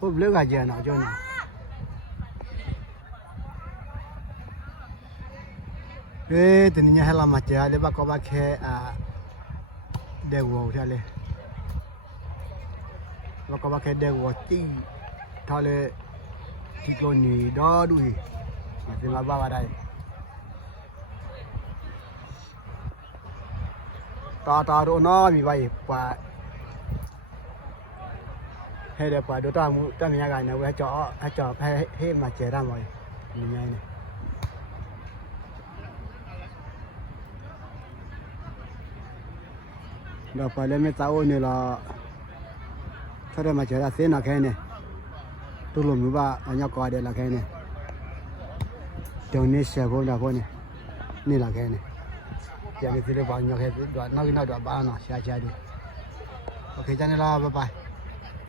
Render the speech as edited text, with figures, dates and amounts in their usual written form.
ဟုတ်ဘလကကြံတော့ကျွန်တော်တနည်းဟလာမကြလေဘကဘခဲဒေဝထလေဘကဘခဲဒေဝတီထားလေဒီကလိုနီတော့ဒူဟီဒီမှာပါပါတိုင်းတာတော့နော်မိပါပါဟဲ့တယ်ပါတော့တမှုတမရကနေဝဲကြောအကြောဖဲဟေးမှာကျဲရမှာဒီညိုင်းနေတော့ပါလေမတောင်းနေလားဆက်ရမှာကျဲရစင်းနာခဲနေတူလိုမျိုးပါအညောက်ကွာတယ်လာခဲနေတုံနေရှယ်ဖို့လာဖို့နေလာခဲနေပြန်နေသေးတယ်ဘာညောက်ခဲတော့နောက်တော့ဘာနော်ရှာချာတယ်โอเคကျန်နေလားဘိုင်